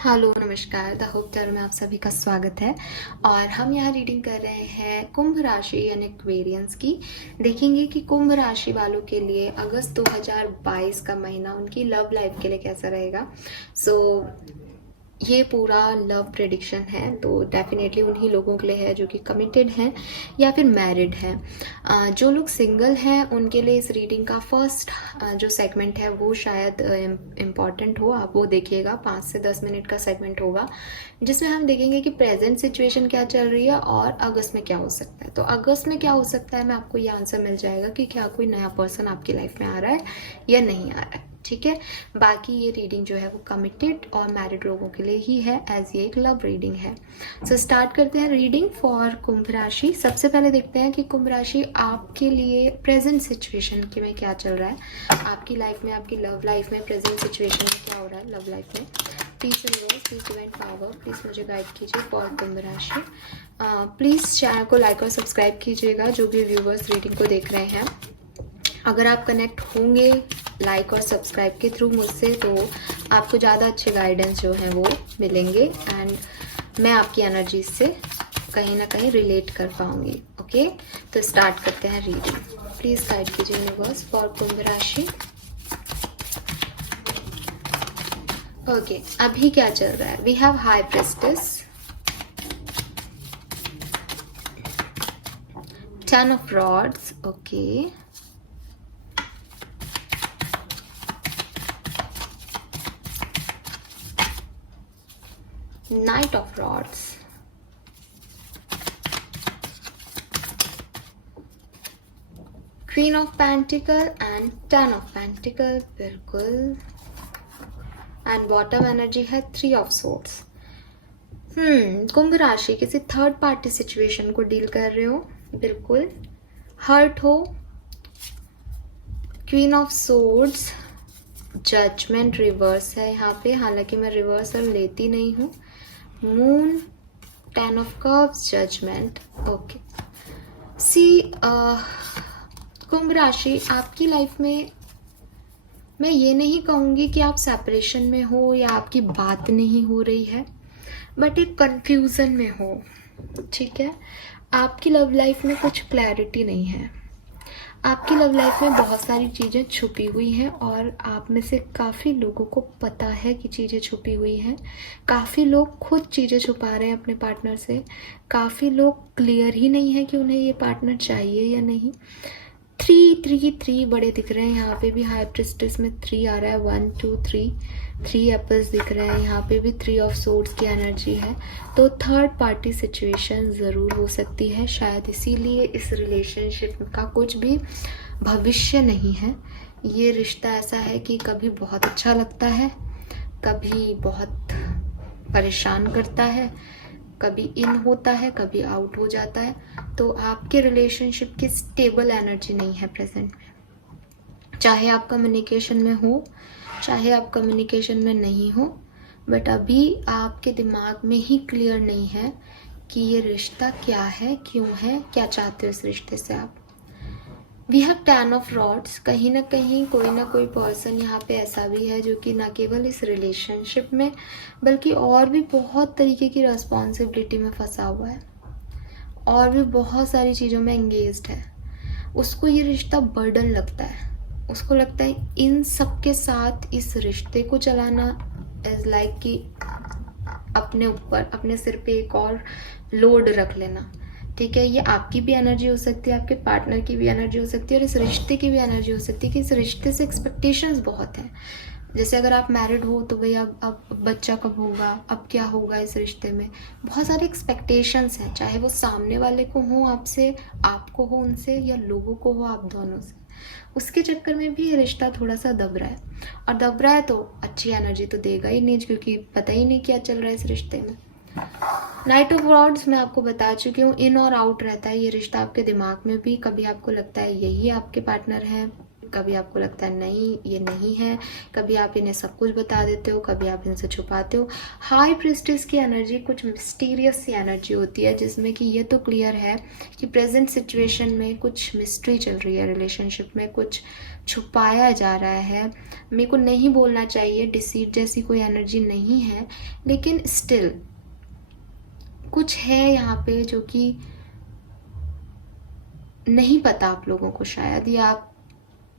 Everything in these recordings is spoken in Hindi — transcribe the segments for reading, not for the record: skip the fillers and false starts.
हेलो नमस्कार, द होप टैरो में आप सभी का स्वागत है। और हम यहाँ रीडिंग कर रहे हैं कुंभ राशि यानी एक्वेरियंस की। देखेंगे कि कुंभ राशि वालों के लिए अगस्त 2022 का महीना उनकी लव लाइफ के लिए कैसा रहेगा। ये पूरा लव प्रेडिक्शन है, तो डेफिनेटली उन्हीं लोगों के लिए है जो कि कमिटेड हैं या फिर मैरिड हैं। जो लोग सिंगल हैं उनके लिए इस रीडिंग का फर्स्ट जो सेगमेंट है वो शायद इम्पॉर्टेंट हो। आप वो देखिएगा, 5 से 10 मिनट का सेगमेंट होगा जिसमें हम देखेंगे कि प्रेजेंट सिचुएशन क्या चल रही है और अगस्त में क्या हो सकता है। तो अगस्त में क्या हो सकता है, मैं आपको ये आंसर मिल जाएगा कि क्या कोई नया पर्सन आपकी लाइफ में आ रहा है या नहीं आ रहा है। ठीक है, बाकी ये रीडिंग जो है वो कमिटेड और मैरिड लोगों के लिए ही है, एज ये एक लव रीडिंग है। सो स्टार्ट करते हैं रीडिंग फॉर कुंभ राशि। सबसे पहले देखते हैं कि कुंभ राशि आपके लिए प्रेजेंट सिचुएशन के में क्या चल रहा है, आपकी लाइफ में, आपकी लव लाइफ में प्रेजेंट सिचुएशन में क्या हो रहा है लव लाइफ में। Please universe, please divine power, please मुझे गाइड कीजिए फॉर कुंभ राशि। प्लीज चैनल को लाइक और सब्सक्राइब कीजिएगा जो भी व्यूवर्स रीडिंग को देख रहे हैं। अगर आप कनेक्ट होंगे लाइक और सब्सक्राइब के थ्रू मुझसे तो आपको ज़्यादा अच्छे गाइडेंस जो हैं वो मिलेंगे एंड मैं आपकी एनर्जी से कहीं ना कहीं रिलेट कर पाऊंगी। ओके, तो स्टार्ट करते हैं रीडिंग। प्लीज़ गाइड कीजिए यूनिवर्स फॉर कुंभ राशि। ओके, अभी क्या चल रहा है? We have high priestess, 10 of rods, okay, Knight of Rods, Queen of Pentacle and 10 of Pentacle, बिल्कुल। एंड बॉटम एनर्जी है 3 ऑफ Swords। कुंभ राशि किसी थर्ड पार्टी सिचुएशन को डील कर रहे हो, बिल्कुल। हर्ट हो, queen of Swords, judgement reverse है यहाँ पे, हालांकि मैं रिवर्सल लेती नहीं हूँ। Moon, 10 of cups, judgement, okay. See Kumbh राशि आपकी लाइफ में मैं ये नहीं कहूँगी कि आप सेपरेशन में हो या आपकी बात नहीं हो रही है, बट एक कंफ्यूजन में हो। ठीक है, आपकी लव लाइफ में कुछ क्लैरिटी नहीं है। आपकी लव लाइफ में बहुत सारी चीज़ें छुपी हुई हैं और आप में से काफ़ी लोगों को पता है कि चीज़ें छुपी हुई हैं। काफ़ी लोग खुद चीज़ें छुपा रहे हैं अपने पार्टनर से। काफ़ी लोग क्लियर ही नहीं है कि उन्हें ये पार्टनर चाहिए या नहीं। 3 बड़े दिख रहे हैं यहाँ पे भी। हाई प्रिस्टेस में 3 आ रहा है, 1 2 3 एप्पल्स दिख रहे हैं यहाँ पे भी। 3 ऑफ सोर्ड्स की एनर्जी है, तो थर्ड पार्टी सिचुएशन ज़रूर हो सकती है। शायद इसीलिए इस रिलेशनशिप का कुछ भी भविष्य नहीं है। ये रिश्ता ऐसा है कि कभी बहुत अच्छा लगता है, कभी बहुत परेशान करता है, कभी इन होता है, कभी आउट हो जाता है। तो आपके रिलेशनशिप की स्टेबल एनर्जी नहीं है प्रेजेंट में। चाहे आप कम्युनिकेशन में हो, चाहे आप कम्युनिकेशन में नहीं हो, बट अभी आपके दिमाग में ही क्लियर नहीं है कि ये रिश्ता क्या है, क्यों है, क्या चाहते हो इस रिश्ते से आप। We have 10 of rods. कहीं ना कहीं कोई ना कोई पर्सन यहाँ पे ऐसा भी है जो कि ना केवल इस रिलेशनशिप में बल्कि और भी बहुत तरीके की रिस्पॉन्सिबिलिटी में फंसा हुआ है और भी बहुत सारी चीज़ों में एंगेज्ड है। उसको ये रिश्ता बर्डन लगता है। उसको लगता है इन सब के साथ इस रिश्ते को चलाना इज लाइक कि अपने ऊपर, अपने सिर पे एक और लोड रख लेना। ठीक है, ये आपकी भी एनर्जी हो सकती है, आपके पार्टनर की भी एनर्जी हो सकती है और इस रिश्ते की भी एनर्जी हो सकती है कि इस रिश्ते से एक्सपेक्टेशंस बहुत हैं। जैसे अगर आप मैरिड हो तो भैया अब बच्चा कब होगा, अब क्या होगा इस रिश्ते में, बहुत सारे एक्सपेक्टेशंस हैं। चाहे वो सामने वाले को हो आपसे, आपको हो उनसे, या लोगों को हो आप दोनों से। उसके चक्कर में भी ये रिश्ता थोड़ा सा दब रहा है, और दब रहा है तो अच्छी एनर्जी तो देगा ही नहीं, क्योंकि पता ही नहीं क्या चल रहा है इस रिश्ते में। नाइट ऑफ रॉड्स मैं आपको बता चुकी हूँ, इन और आउट रहता है ये रिश्ता आपके दिमाग में भी। कभी आपको लगता है यही आपके पार्टनर हैं, कभी आपको लगता है नहीं ये नहीं है, कभी आप इन्हें सब कुछ बता देते हो, कभी आप इनसे छुपाते हो। हाई प्रीस्टेस की एनर्जी कुछ मिस्टीरियस सी एनर्जी होती है, जिसमें कि ये तो क्लियर है कि प्रेजेंट सिचुएशन में कुछ मिस्ट्री चल रही है, रिलेशनशिप में कुछ छुपाया जा रहा है। मेरे को नहीं बोलना चाहिए, डिसीट जैसी कोई एनर्जी नहीं है, लेकिन स्टिल कुछ है यहाँ पे जो कि नहीं पता आप लोगों को, शायद, या आप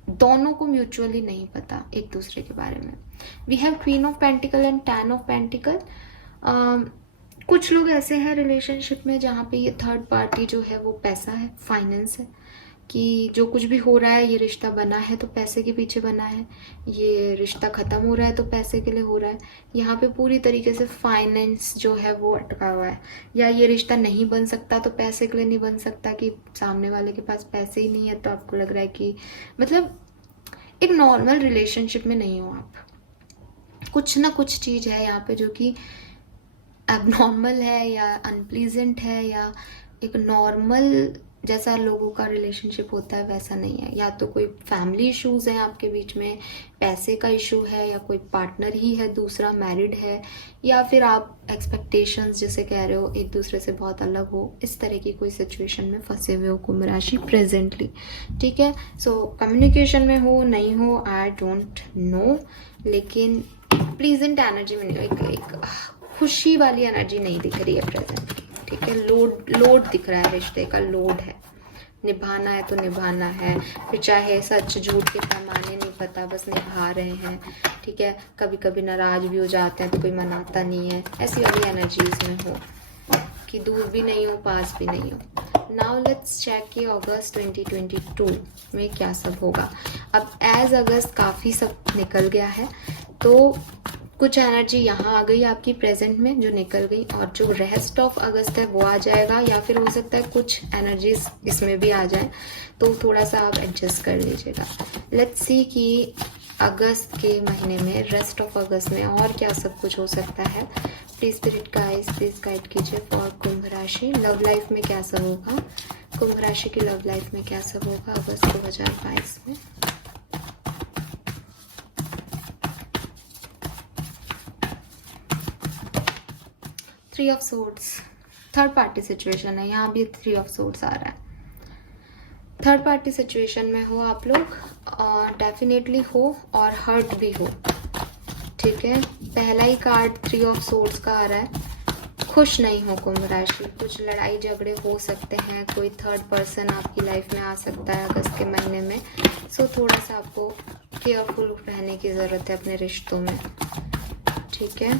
दोनों को म्यूचुअली नहीं पता एक दूसरे के बारे में। We have queen of pentacle and 10 of pentacle. कुछ लोग ऐसे हैं रिलेशनशिप में जहाँ पे ये थर्ड पार्टी जो है वो पैसा है, फाइनेंस है, कि जो कुछ भी हो रहा है, ये रिश्ता बना है तो पैसे के पीछे बना है, ये रिश्ता ख़त्म हो रहा है तो पैसे के लिए हो रहा है। यहाँ पे पूरी तरीके से फाइनेंस जो है वो अटका हुआ है, या ये रिश्ता नहीं बन सकता तो पैसे के लिए नहीं बन सकता, कि सामने वाले के पास पैसे ही नहीं है, तो आपको लग रहा है कि मतलब एक नॉर्मल रिलेशनशिप में नहीं हो आप। कुछ ना कुछ चीज़ है यहाँ पे जो कि एबनॉर्मल है या अनप्लीजेंट है, या एक नॉर्मल जैसा लोगों का रिलेशनशिप होता है वैसा नहीं है। या तो कोई फैमिली इश्यूज हैं आपके बीच में, पैसे का इशू है, या कोई पार्टनर ही है दूसरा मैरिड है, या फिर आप एक्सपेक्टेशंस जैसे कह रहे हो एक दूसरे से बहुत अलग हो, इस तरह की कोई सिचुएशन में फंसे हुए हो कुंभ राशि प्रेजेंटली। ठीक है, सो कम्युनिकेशन में हो नहीं हो आई डोंट नो, लेकिन प्लीजेंट एनर्जी में नहीं, एक खुशी वाली एनर्जी नहीं दिख रही है प्रेजेंटली। ठीक है, लोड दिख रहा है, रिश्ते का लोड है, निभाना है तो निभाना है, फिर चाहे सच झूठ के पैमाने नहीं पता, बस निभा रहे हैं। ठीक है, कभी कभी नाराज भी हो जाते हैं तो कोई मनाता नहीं है, ऐसी वाली एनर्जीज में हो कि दूर भी नहीं हो पास भी नहीं हो। नाउ लेट्स चेक कि अगस्त 2022 में क्या सब होगा। अब एज अगस्त काफ़ी सब निकल गया है, तो कुछ एनर्जी यहाँ आ गई आपकी प्रेजेंट में जो निकल गई, और जो रेस्ट ऑफ अगस्त है वो आ जाएगा, या फिर हो सकता है कुछ एनर्जीज इसमें भी आ जाए, तो थोड़ा सा आप एडजस्ट कर लीजिएगा। लेट्स सी कि अगस्त के महीने में, रेस्ट ऑफ अगस्त में और क्या सब कुछ हो सकता है। Please spirit guys please guide कीजिए फॉर कुंभ राशि। लव लाइफ में क्या सब होगा, कुंभ राशि की लव लाइफ में क्या सब होगा अगस्त 2022 में। Three of swords, third party situation है, यहाँ भी थ्री ऑफ सोर्ड्स आ रहा है। थर्ड पार्टी सिचुएशन में हो आप लोग, डेफिनेटली हो, और हर्ट भी हो। ठीक है, पहला ही कार्ड थ्री ऑफ सोर्ड्स का आ रहा है। खुश नहीं हो कुंभ राशि, कुछ लड़ाई झगड़े हो सकते हैं, कोई थर्ड पर्सन आपकी लाइफ में आ सकता है अगस्त के महीने में। सो थोड़ा सा आपको केयरफुल रहने की ज़रूरत है अपने रिश्तों में। ठीक है,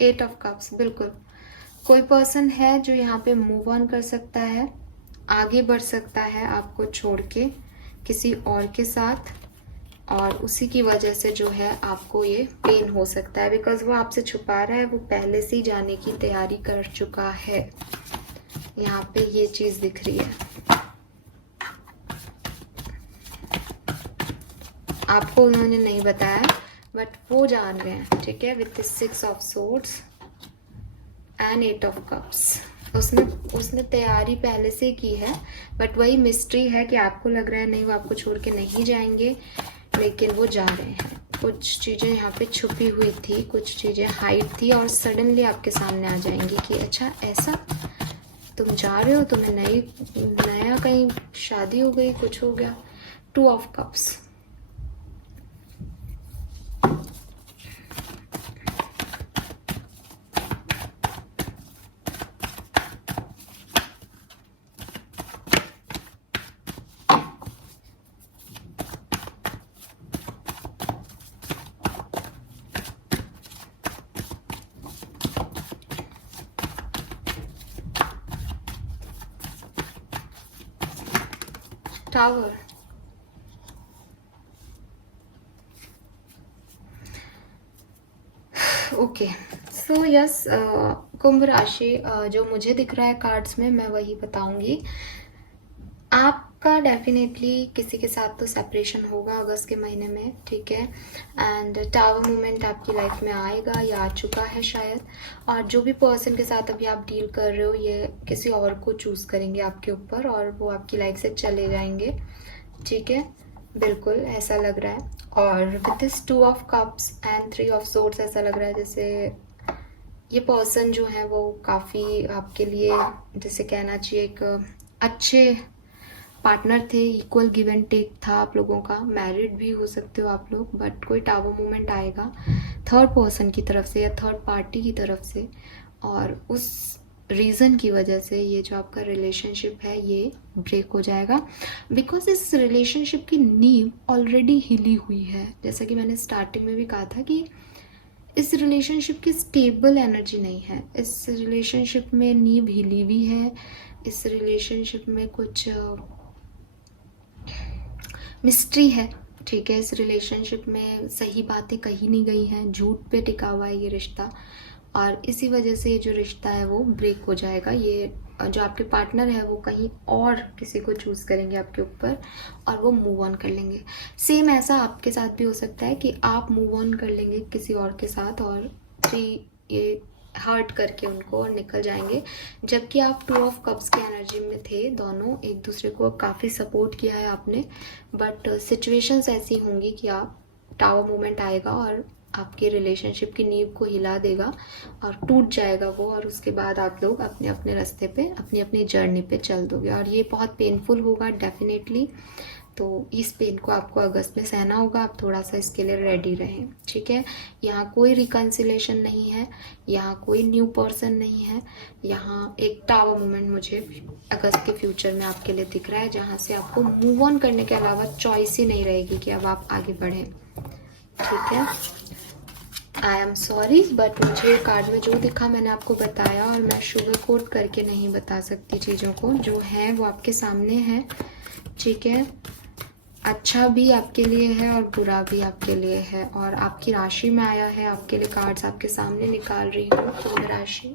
एट ऑफ कप्स, बिल्कुल कोई पर्सन है जो यहाँ पे मूव ऑन कर सकता है, आगे बढ़ सकता है आपको छोड़ के किसी और के साथ, और उसी की वजह से जो है आपको ये पेन हो सकता है, बिकॉज वो आपसे छुपा रहा है, वो पहले से ही जाने की तैयारी कर चुका है। यहाँ पे ये चीज दिख रही है, आपको उन्होंने नहीं बताया बट वो जान रहे हैं। ठीक है, with six of swords and eight of cups, उसने तैयारी पहले से की है, बट वही मिस्ट्री है कि आपको लग रहा है नहीं वो आपको छोड़ के नहीं जाएंगे, लेकिन वो जा रहे हैं। कुछ चीज़ें यहाँ पे छुपी हुई थी, कुछ चीज़ें हाइड थी, और सडनली आपके सामने आ जाएंगी कि अच्छा ऐसा तुम जा रहे हो, तुम्हें नया कहीं शादी हो गई, कुछ हो गया। Two of cups, tower, okay so yes, Kumbh राशि, जो मुझे दिख रहा है कार्ड्स में मैं वही बताऊंगी। आपका डेफिनेटली किसी के साथ तो सेपरेशन होगा अगस्त के महीने में, ठीक है। एंड टावर मूवमेंट आपकी लाइफ में आएगा या आ चुका है शायद। और जो भी पर्सन के साथ अभी आप डील कर रहे हो ये किसी और को चूज़ करेंगे आपके ऊपर और वो आपकी लाइफ से चले जाएंगे, ठीक है। बिल्कुल ऐसा लग रहा है। और with this 2 of cups and 3 of swords ऐसा लग रहा है जैसे ये पर्सन जो है वो काफ़ी आपके लिए, जैसे कहना चाहिए, एक अच्छे पार्टनर थे। इक्वल गिव एंड टेक था आप लोगों का। मैरिड भी हो सकते हो आप लोग, बट कोई टावर मूवमेंट आएगा थर्ड पर्सन की तरफ से या थर्ड पार्टी की तरफ से, और उस रीज़न की वजह से ये जो आपका रिलेशनशिप है ये ब्रेक हो जाएगा। बिकॉज इस रिलेशनशिप की नींव ऑलरेडी हिली हुई है। जैसा कि मैंने स्टार्टिंग में भी कहा था कि इस रिलेशनशिप की स्टेबल एनर्जी नहीं है। इस रिलेशनशिप में नींव हिली हुई है। इस रिलेशनशिप में कुछ मिस्ट्री है, ठीक है। इस रिलेशनशिप में सही बातें कही नहीं गई हैं, झूठ पे टिका हुआ है ये रिश्ता, और इसी वजह से ये जो रिश्ता है वो ब्रेक हो जाएगा। ये जो आपके पार्टनर है वो कहीं और किसी को चूज़ करेंगे आपके ऊपर और वो मूव ऑन कर लेंगे। सेम ऐसा आपके साथ भी हो सकता है कि आप मूव ऑन कर लेंगे किसी और के साथ और ये हर्ट करके उनको और निकल जाएंगे, जबकि आप 2 ऑफ कप्स की एनर्जी में थे। दोनों एक दूसरे को काफ़ी सपोर्ट किया है आपने, बट सिचुएशंस ऐसी होंगी कि आप टावर मूवमेंट आएगा और आपके रिलेशनशिप की नींव को हिला देगा और टूट जाएगा वो, और उसके बाद आप लोग अपने अपने रास्ते पे अपनी अपनी जर्नी पे चल दोगे और ये बहुत पेनफुल होगा डेफिनेटली। तो इस पेन को आपको अगस्त में सहना होगा। आप थोड़ा सा इसके लिए रेडी रहें, ठीक है। यहाँ कोई रिकन्सिलेशन नहीं है, यहाँ कोई न्यू पर्सन नहीं है। यहाँ एक टावर मूवमेंट मुझे अगस्त के फ्यूचर में आपके लिए दिख रहा है, जहाँ से आपको मूव ऑन करने के अलावा चॉइस ही नहीं रहेगी कि अब आप आगे बढ़ें, ठीक है। आई एम सॉरी, बट मुझे कार्ड में जो दिखा मैंने आपको बताया, और मैं शुगर कोट करके नहीं बता सकती चीज़ों को। जो है वो आपके सामने है, ठीक है। अच्छा भी आपके लिए है और बुरा भी आपके लिए है, और आपकी राशि में आया है। आपके लिए कार्ड्स आपके सामने निकाल रही हूँ। कुंभ राशि,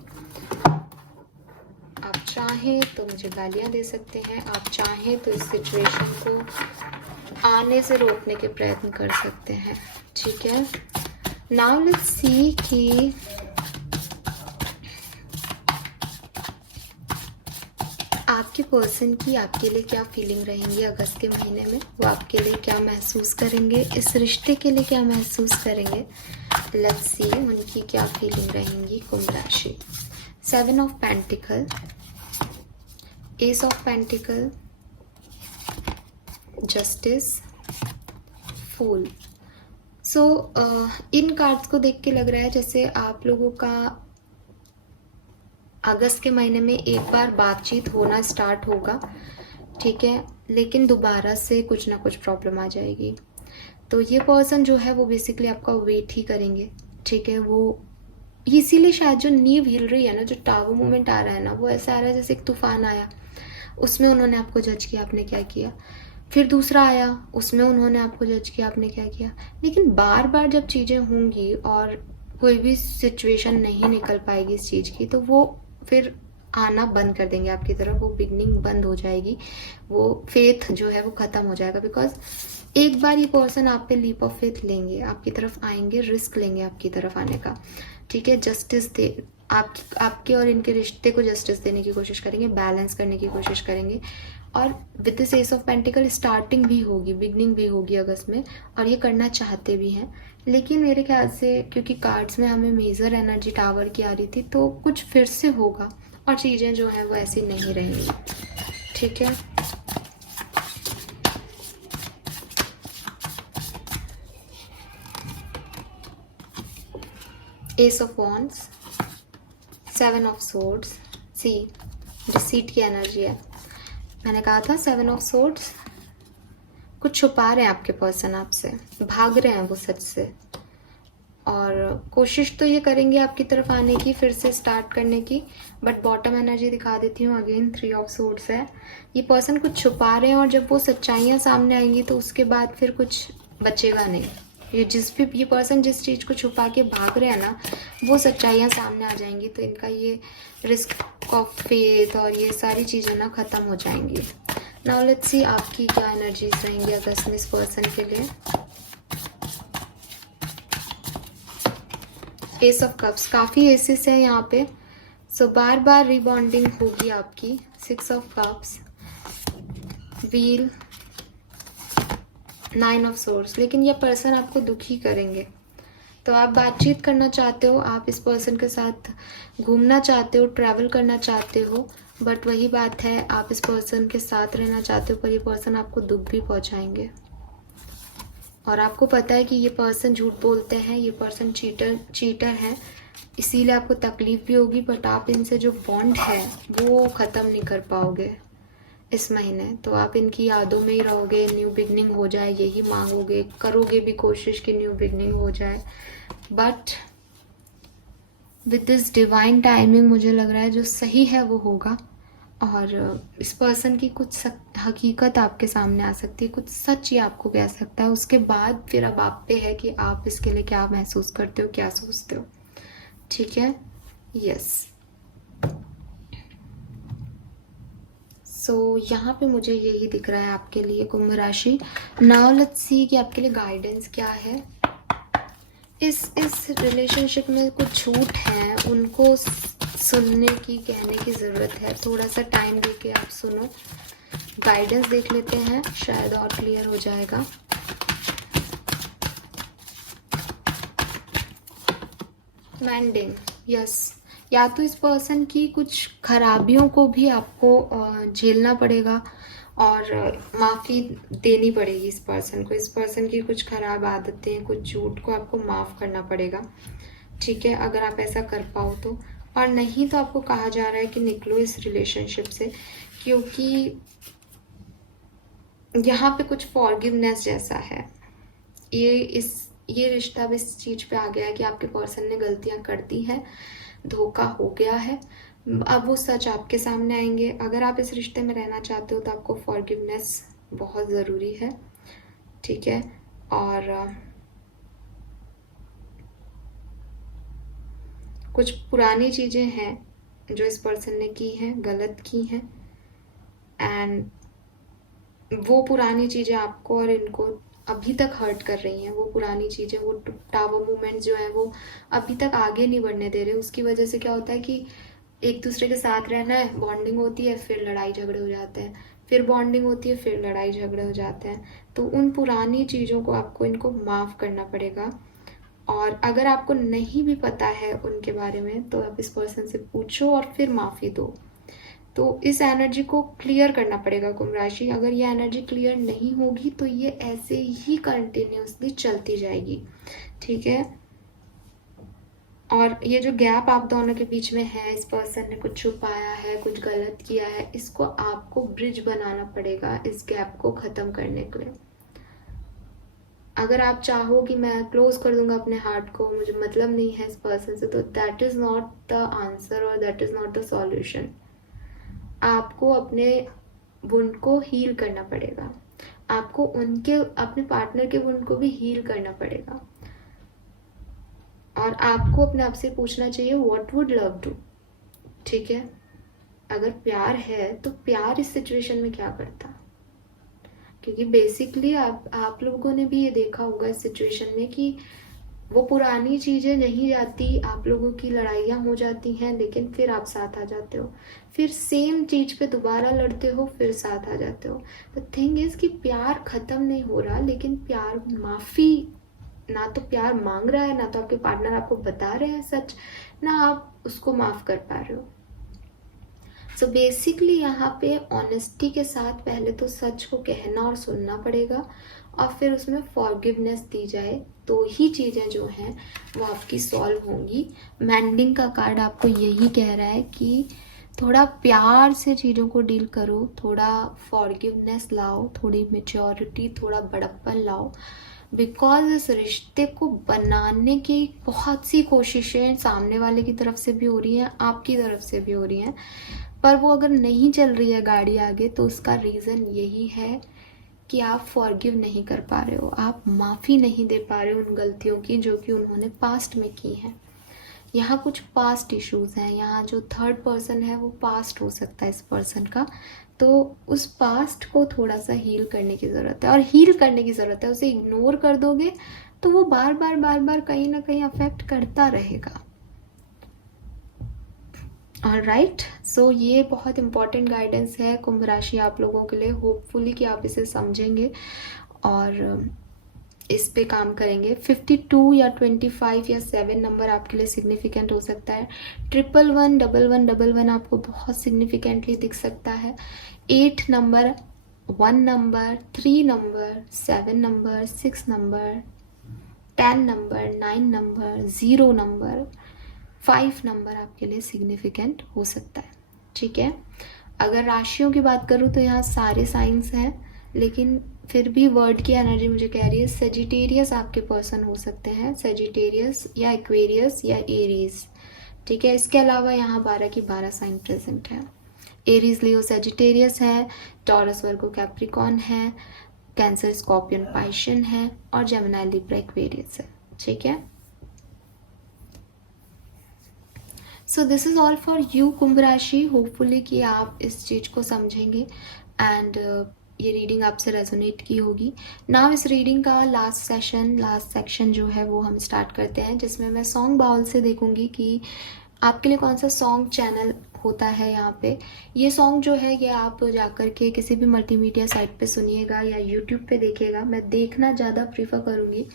आप चाहें तो मुझे गालियाँ दे सकते हैं, आप चाहें तो इस सिचुएशन को आने से रोकने के प्रयत्न कर सकते हैं, ठीक है। नाउ लेट्स सी कि आपके पर्सन की आपके लिए क्या फीलिंग रहेंगी अगस्त के महीने में। वो आपके लिए क्या महसूस करेंगे, इस रिश्ते के लिए क्या महसूस करेंगे। लेट्स सी उनकी क्या फीलिंग रहेंगी। कुंभ राशि, 7 of pentacle, ace of pentacle, justice, fool. So इन कार्ड्स को देख के लग रहा है जैसे आप लोगों का अगस्त के महीने में एक बार बातचीत होना स्टार्ट होगा, ठीक है, लेकिन दोबारा से कुछ ना कुछ प्रॉब्लम आ जाएगी। तो ये पर्सन जो है वो बेसिकली आपका वेट ही करेंगे, ठीक है। वो इसीलिए शायद जो नींव हिल रही है ना, जो टावर मूवमेंट आ रहा है ना, वो ऐसा आ रहा है जैसे एक तूफान आया, उसमें उन्होंने आपको जज किया, आपने क्या किया। फिर दूसरा आया, उसमें उन्होंने आपको जज किया, आपने क्या किया। लेकिन बार बार जब चीज़ें होंगी और कोई भी सिचुएशन नहीं निकल पाएगी इस चीज़ की, तो वो फिर आना बंद कर देंगे आपकी तरफ। वो बिगनिंग बंद हो जाएगी, वो फेथ जो है वो ख़त्म हो जाएगा। बिकॉज एक बार ये पर्सन आप पे लीप ऑफ फेथ लेंगे, आपकी तरफ आएंगे, रिस्क लेंगे आपकी तरफ आने का, ठीक है। जस्टिस दे आपके और इनके रिश्ते को जस्टिस देने की कोशिश करेंगे, बैलेंस करने की कोशिश करेंगे। और with this S of pentacle starting भी होगी, बिगनिंग भी होगी अगस्त में, और ये करना चाहते भी हैं। लेकिन मेरे ख्याल से क्योंकि कार्ड्स में हमें मेजर एनर्जी टावर की आ रही थी, तो कुछ फिर से होगा और चीज़ें जो हैं वो ऐसी नहीं रहेंगी, ठीक है। Ace of wands, 7 of swords, सी डिसीट की एनर्जी है। मैंने कहा था 7 ऑफ सोर्ड्स, कुछ छुपा रहे हैं आपके पर्सन आपसे, भाग रहे हैं वो सच से, और कोशिश तो ये करेंगे आपकी तरफ आने की, फिर से स्टार्ट करने की। बट बॉटम एनर्जी दिखा देती हूँ अगेन, 3 ऑफ सोर्ड्स है। ये पर्सन कुछ छुपा रहे हैं और जब वो सच्चाइयाँ सामने आएंगी तो उसके बाद फिर कुछ बचेगा नहीं, ये पर्सन जिस चीज़ को छुपा के भाग रहे हैं ना, वो सच्चाइयाँ सामने आ जाएंगी। तो इनका ये रिस्क ऑफ फेथ और ये सारी चीज़ें ना ख़त्म हो जाएंगी। नाउ लेट्स सी आपकी क्या एनर्जीज रहेंगी अगस्त में इस पर्सन के लिए। एस ऑफ कप्स, काफ़ी एसेस है यहाँ पे। सो बार बार रिबॉन्डिंग होगी आपकी। 6 of cups, wheel, 9 of source. लेकिन ये पर्सन आपको दुखी करेंगे। तो आप बातचीत करना चाहते हो, आप इस पर्सन के साथ घूमना चाहते हो, ट्रैवल करना चाहते हो, बट वही बात है, आप इस पर्सन के साथ रहना चाहते हो, पर ये पर्सन आपको दुख भी पहुंचाएंगे। और आपको पता है कि ये पर्सन झूठ बोलते हैं, ये पर्सन चीटर है, इसीलिए आपको तकलीफ भी होगी, बट आप इनसे जो बॉन्ड है वो ख़त्म नहीं कर पाओगे इस महीने। तो आप इनकी यादों में ही रहोगे। न्यू बिगनिंग हो जाए यही मांगोगे, करोगे भी कोशिश कि न्यू बिगनिंग हो जाए, but with this divine timing मुझे लग रहा है जो सही है वो होगा। और इस पर्सन की कुछ हकीकत आपके सामने आ सकती है, कुछ सच ही आपको कह सकता है। उसके बाद फिर अब आप पे है कि आप इसके लिए क्या महसूस करते हो, क्या सोचते हो। ठीक है, यस। सो यहाँ पे मुझे यही दिख रहा है आपके लिए कुंभ राशि। नाउ लेट्स सी कि आपके लिए गाइडेंस क्या है। इस रिलेशनशिप में कुछ झूठ है, उनको सुनने की, कहने की ज़रूरत है। थोड़ा सा टाइम देके आप सुनो। गाइडेंस देख लेते हैं, शायद और क्लियर हो जाएगा। मैंडिंग, यस। या तो इस पर्सन की कुछ खराबियों को भी आपको झेलना पड़ेगा और माफ़ी देनी पड़ेगी इस पर्सन को। इस पर्सन की कुछ खराब आदतें, कुछ झूठ को आपको माफ़ करना पड़ेगा। ठीक है, अगर आप ऐसा कर पाओ तो। और नहीं तो आपको कहा जा रहा है कि निकलो इस रिलेशनशिप से, क्योंकि यहाँ पे कुछ फॉरगिवनेस जैसा है। ये रिश्ता अब इस चीज़ पे आ गया है कि आपके पर्सन ने गलतियाँ कर दी हैं, धोखा हो गया है। अब वो सच आपके सामने आएंगे। अगर आप इस रिश्ते में रहना चाहते हो तो आपको फॉरगिवनेस बहुत ज़रूरी है। ठीक है, और कुछ पुरानी चीज़ें हैं जो इस पर्सन ने की हैं, गलत की हैं, एंड वो पुरानी चीज़ें आपको और इनको अभी तक हर्ट कर रही हैं। वो पुरानी चीज़ें, वो टावर मूवमेंट्स जो है वो अभी तक आगे नहीं बढ़ने दे रहे। उसकी वजह से क्या होता है कि एक दूसरे के साथ रहना है, बॉन्डिंग होती है, फिर लड़ाई झगड़े हो जाते हैं, फिर बॉन्डिंग होती है, फिर लड़ाई झगड़े हो जाते हैं। तो उन पुरानी चीज़ों को आपको इनको माफ़ करना पड़ेगा। और अगर आपको नहीं भी पता है उनके बारे में तो आप इस पर्सन से पूछो और फिर माफ़ी दो। तो इस एनर्जी को क्लियर करना पड़ेगा कुंभ राशि। अगर ये एनर्जी क्लियर नहीं होगी तो ये ऐसे ही कंटिन्यूसली चलती जाएगी। ठीक है, और ये जो गैप आप दोनों के बीच में है, इस पर्सन ने कुछ छुपाया है, कुछ गलत किया है, इसको आपको ब्रिज बनाना पड़ेगा इस गैप को ख़त्म करने के लिए। अगर आप चाहो कि मैं क्लोज कर दूंगा अपने हार्ट को, मुझे मतलब नहीं है इस पर्सन से, तो that is not the answer और that is not the solution. आपको अपने वुंड को हील करना पड़ेगा। आपको उनके, अपने पार्टनर के वुंड को भी हील करना पड़ेगा। और आपको अपने आप से पूछना चाहिए व्हाट वुड लव डू। ठीक है, अगर प्यार है तो प्यार इस सिचुएशन में क्या करता, क्योंकि बेसिकली आप लोगों ने भी ये देखा होगा इस सिचुएशन में कि वो पुरानी चीज़ें नहीं जाती, आप लोगों की लड़ाइयाँ हो जाती हैं, लेकिन फिर आप साथ आ जाते हो, फिर सेम चीज़ पे दोबारा लड़ते हो, फिर साथ आ जाते हो। द थिंग इज़ कि प्यार ख़त्म नहीं हो रहा, लेकिन प्यार माफ़ी, ना तो प्यार मांग रहा है, ना तो आपके पार्टनर आपको बता रहे हैं सच, ना आप उसको माफ़ कर पा रहे हो। सो बेसिकली यहाँ पे ऑनेस्टी के साथ पहले तो सच को कहना और सुनना पड़ेगा, और फिर उसमें फॉरगिवनेस दी जाए तो ही चीज़ें जो हैं वो आपकी सॉल्व होंगी। मैंडिंग का कार्ड आपको यही कह रहा है कि थोड़ा प्यार से चीज़ों को डील करो, थोड़ा फॉरगिवनेस लाओ, थोड़ी मेच्योरिटी, थोड़ा बड़प्पन लाओ, बिकॉज इस रिश्ते को बनाने की बहुत सी कोशिशें सामने वाले की तरफ से भी हो रही हैं, आपकी तरफ से भी हो रही हैं, पर वो अगर नहीं चल रही है गाड़ी आगे तो उसका रीज़न यही है कि आप फॉरगिव नहीं कर पा रहे हो, आप माफ़ी नहीं दे पा रहे हो उन गलतियों की जो कि उन्होंने पास्ट में की हैं। यहाँ कुछ पास्ट इश्यूज़ हैं, यहाँ जो थर्ड पर्सन है वो पास्ट हो सकता है इस पर्सन का, तो उस पास्ट को थोड़ा सा हील करने की ज़रूरत है। और हील करने की ज़रूरत है, उसे इग्नोर कर दोगे तो वो बार बार कहीं ना कहीं अफेक्ट करता रहेगा। ऑलराइट, सो ये बहुत इंपॉर्टेंट गाइडेंस है कुंभ राशि आप लोगों के लिए। होपफुली कि आप इसे समझेंगे और इस पे काम करेंगे। 52 या 25 या 7 नंबर आपके लिए सिग्निफिकेंट हो सकता है। 1111111 आपको बहुत सिग्निफिकेंटली दिख सकता है। 8 number, 1 number, 3 number, 7 number, 6 number, 10 number, 9 number, 0 number, 5 number आपके लिए सिग्निफिकेंट हो सकता है। ठीक है, अगर राशियों की बात करूँ तो यहाँ सारे साइंस हैं, लेकिन फिर भी वर्ड की एनर्जी मुझे कह रही है सेजिटेरियस आपके पर्सन हो सकते हैं, सेजिटेरियस या एक्वेरियस या एरीज। ठीक है, इसके अलावा यहाँ 12 की 12 साइन प्रेजेंट है। एरीज लियो सेजिटेरियस है, टॉरस वर्गो कैप्रिकॉन है, कैंसर स्कॉर्पियन पाइशन है और जेमिनी लिब्रा एक्वेरियस है। ठीक है, so this is all for you Kumbh राशि। होपफुली कि आप इस चीज़ को समझेंगे एंड ये रीडिंग आपसे रेजोनेट की होगी। नाउ इस रीडिंग का लास्ट सेक्शन जो है वो हम स्टार्ट करते हैं, जिसमें मैं सॉन्ग बाउल से देखूंगी कि आपके लिए कौन सा सॉन्ग चैनल होता है यहाँ पे। ये सॉन्ग जो है ये आप जाकर के किसी भी मल्टीमीडिया साइट पे सुनिएगा या यूट्यूब पे देखिएगा। मैं देखना ज़्यादा प्रीफर करूँगी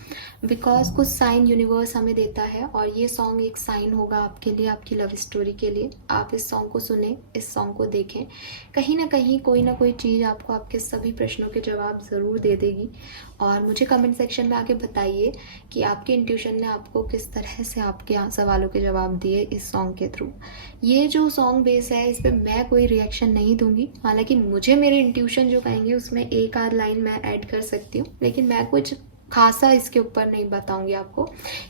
बिकॉज कुछ साइन यूनिवर्स हमें देता है और ये सॉन्ग एक साइन होगा आपके लिए, आपकी लव स्टोरी के लिए। आप इस सॉन्ग को सुने, इस सॉन्ग को देखें, कहीं ना कोई चीज़ आपको आपके सभी प्रश्नों के जवाब ज़रूर दे देगी। और मुझे कमेंट सेक्शन में आके बताइए कि आपके इंट्यूशन ने आपको किस तरह से आपके सवालों के जवाब दिए इस सॉन्ग के थ्रू। ये जो सॉन्ग बेस है इस पर मैं कोई रिएक्शन नहीं दूंगी, हालांकि मुझे मेरे इंट्यूशन जो कहेंगे उसमें एक आध लाइन मैं ऐड कर सकती हूँ, लेकिन मैं कुछ खासा इसके ऊपर नहीं बताऊंगी आपको।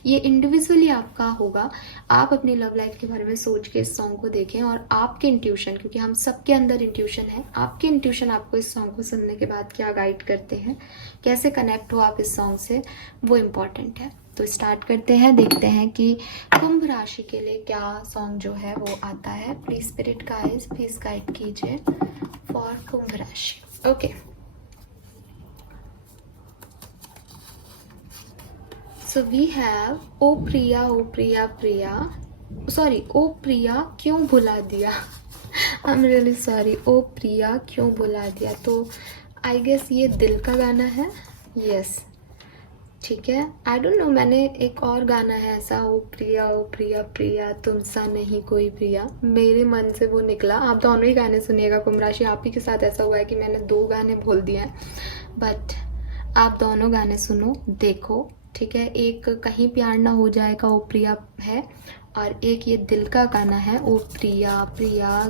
ये इंडिविजुअली आपका होगा। आप अपनी लव लाइफ के बारे में सोच के इस सॉन्ग को देखें और आपके इंट्यूशन, क्योंकि हम सबके अंदर इंट्यूशन है, आपके इंट्यूशन आपको इस सॉन्ग को सुनने के बाद क्या गाइड करते हैं, कैसे कनेक्ट हो आप इस सॉन्ग से, वो इम्पॉर्टेंट है। तो स्टार्ट करते हैं, देखते हैं कि कुंभ राशि के लिए क्या सॉन्ग जो है वो आता है। Please spirit guys please guide कीजिए फॉर कुंभ राशि। ओके, सो वी हैव ओ प्रिया सॉरी, ओ प्रिया क्यों भुला दिया। आई एम रियली सॉरी, ओ प्रिया क्यों भुला दिया। तो आई गेस ये दिल का गाना है। यस, ठीक है, आई डोंट नो, मैंने एक और गाना है ऐसा, ओ प्रिया प्रिया तुम सा नहीं कोई प्रिया, मेरे मन से वो निकला। आप दोनों ही गाने सुनिएगा कुंभ राशि। आप ही के साथ ऐसा हुआ है कि मैंने 2 गाने बोल दिए हैं, बट आप दोनों गाने सुनो, देखो। ठीक है, एक कहीं प्यार ना हो जाएगा ओ प्रिया है, और एक ये दिल का गाना है ओ प्रिया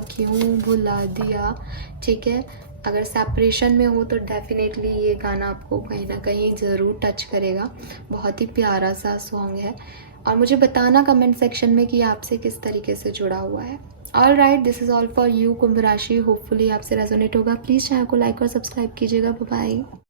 क्यों भुला दिया। ठीक है, अगर सेपरेशन में हो तो डेफिनेटली ये गाना आपको कहीं ना कहीं ज़रूर टच करेगा। बहुत ही प्यारा सा सॉन्ग है और मुझे बताना कमेंट सेक्शन में कि आपसे किस तरीके से जुड़ा हुआ है। All right, this is all for you Kumbh राशि। होपफुली आपसे रेजोनेट होगा। प्लीज़ चैनल को लाइक और सब्सक्राइब कीजिएगा। Bye bye.